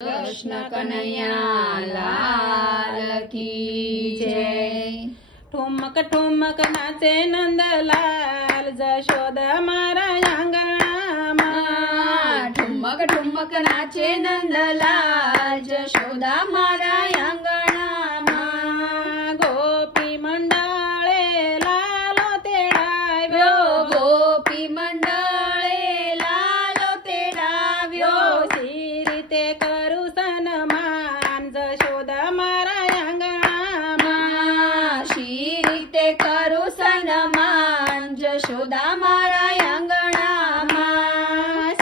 कृष्ण कन्हैया लाल की जय। ठुमक ठुमक नाचे नंदलाल जशोदा मारा आंगणामा। ठुमक ठुमक नाचे नंदलाल जशोदा मारा आंगणामा। गोपी मंडळे लालो तेडाव्यो, गोपी मंडळे लालो तेडाव्यो। शिरी ते करू सन्मान जशोदा मारा आंगणामा। शिरी ते करू सन्मान जशोदा मारा आंगणामा।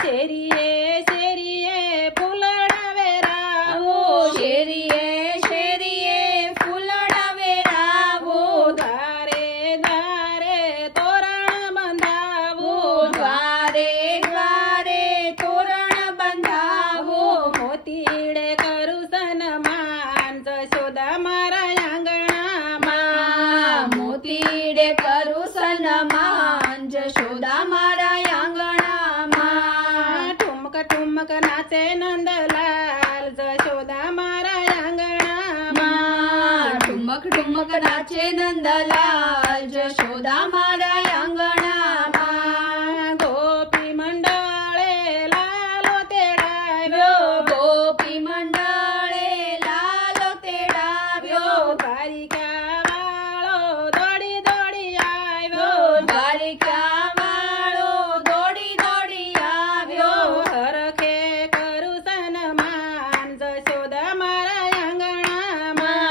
शेरिये शेरिये फुलडावे रावो, शेरिये शेरिये फुलडावे रावो। द्वारे द्वारे तोरण बंधावो, द्वारे द्वारे तोरण बंधावो। मोतीडे करू सन्मान जशोदा मारा आंगणामा। मोतीडे करू सन्मान जशोदा मारा आंगणामा। ठुमक ठुमक नाचे नंदलाल जशोदा मारा आंगणामा। ठुमक ठुमक नाचे नंदलाल जशोदा मारा आंगणामा। गोपी मंडळे लालो तेडाव्यो, गोपी मंडळे लालो तेडाव्यो। द्वारिका वाळो दौड़ी दौड़ी આવ્યો, દ્વારિકા વાળો દોડી દોડી આવ્યો। હરખે કરું સન્માન જશોદા મારા આંગણામાં।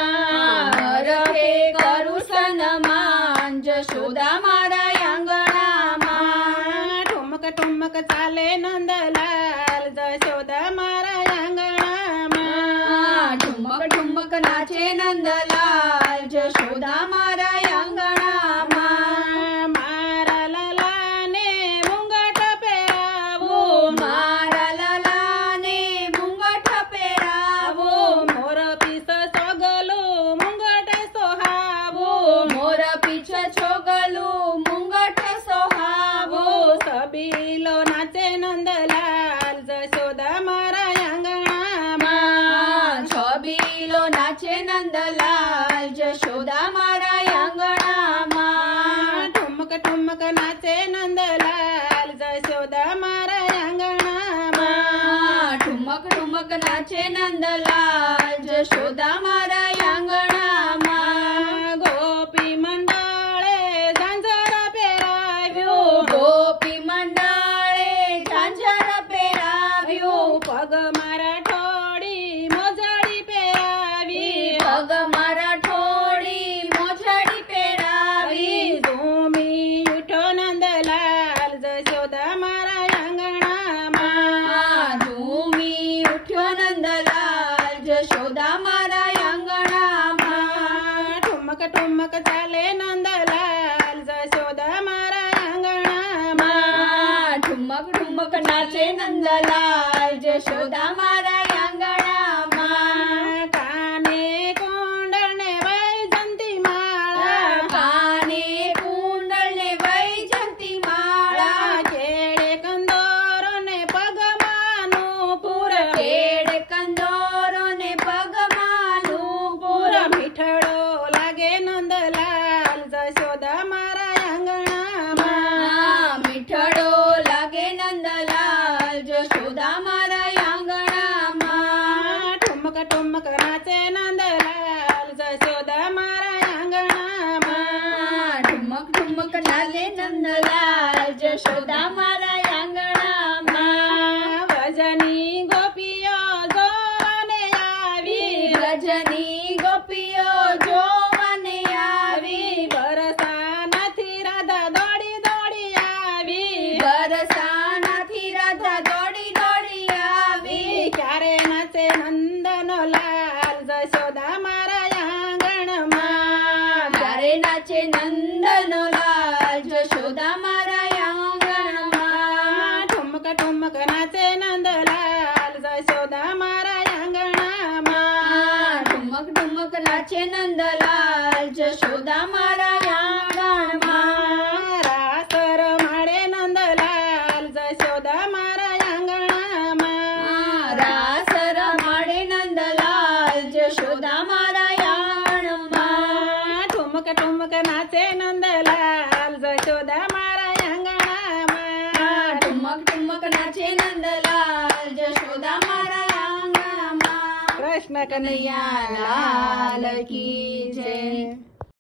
હરખે કરું સન્માન જશોદા મારા આંગણામાં। ઠુમક ઠુમક ચાલે નંદલાલ જશોદા મારા આંગણામાં। ઠુમક ઠુમક નાચે નંદલાલ જશોદા મારા આંગણામાં। મારા લાલાને મુંગટ પહેરાવો, મારા લાલાને મુંગટ પહેરાવો। મોર પીસ સોગલું મુંગટ સોહાવો, મોર પીછ છોગલું મુંગટ સોહાવો। સબીલો નાચે નંદલાલ જશોદા મારા આંગણામાં। છબીલો નાચે નંદલાલ જશોદા મારા આંગણામાં। ઠુમક ઠુમક નાચે નંદલાલ જશોદા મારા આંગણામાં। ઠુમક ઠુમક નાચે નંદલાલ જશોદા મારા આંગણામાં। ગોપી મંડળે ઝાંઝર પહેરાવ્યો, ગોપી મંડળે ઝાંઝર પહેરાવ્યો। પગ મારા ઠોડી મોજડી પહેરાવી, પગ મારા ઠોડી મોજડી પહેરાવી। ઝૂમી ઉઠો નંદલાલ જશોદા મારા આંગણામાં। ઝૂમી ઉઠ્યો નંદલાલ જશોદા મારા આંગણામાં। ઠુમક ઠુમક ચાલે નંદલાલ જશોદા મારા આંગણામાં। ઠુમક ઠુમક નાચે નંદલાલ જશોદા મારા આંગણામાં। કાને કુંડળ ને વૈજંતી માળા, કાને કુંડળ ને વૈજંતી માળા। કેળે કંદોરો ને પગમાં નૂપુર, કેળ કંદોરો ને પગમાં નૂપુર। મીઠડો લાગે નંદલાલ જશોદા મારા આંગણામાં। મીઠડો લાગે નંદલાલ જશોદા મારા આંગણામાં। ઠુમક ઠુમક નાચે નંદલાલ જશોદા મારા આંગણામાં। ઠુમક ઠુમક નાચે નંદલાલ જશોદા મારા આંગણામાં। વજની ગોપીઓ જોવાને આવી, રજની ગોપીઓ જોવાને આવી। બરસાનાથી રાધા દોડી દોડી આવી, બરસાનાથી રાધા દોડી દોડી આવી। ક્યારે નાચે નંદનો લાલ જશોદા મારા આંગણમાં। ત્યારે નાચે નંદનો લાલ જશોદા મારા આંગણમાં। ઠુમક ઠુમક નાચે નંદલાલ જશોદા મારા આંગણામાં। ઠુમક ઠુમક નાચે નંદલાલ જશોદા મારા આંગણમાં। રાસ રમાડે નંદલાલ જશોદા મારા આંગણામાં। રાસ રમાડે ઠુમક નાચે નંદલાલ જશોદા મારા આંગણામાં ઠુમક ઠુમક નાચે નંદલાલ જશોદા મારા આંગણામાં કૃષ્ણ કનૈયા લાલ કી જય.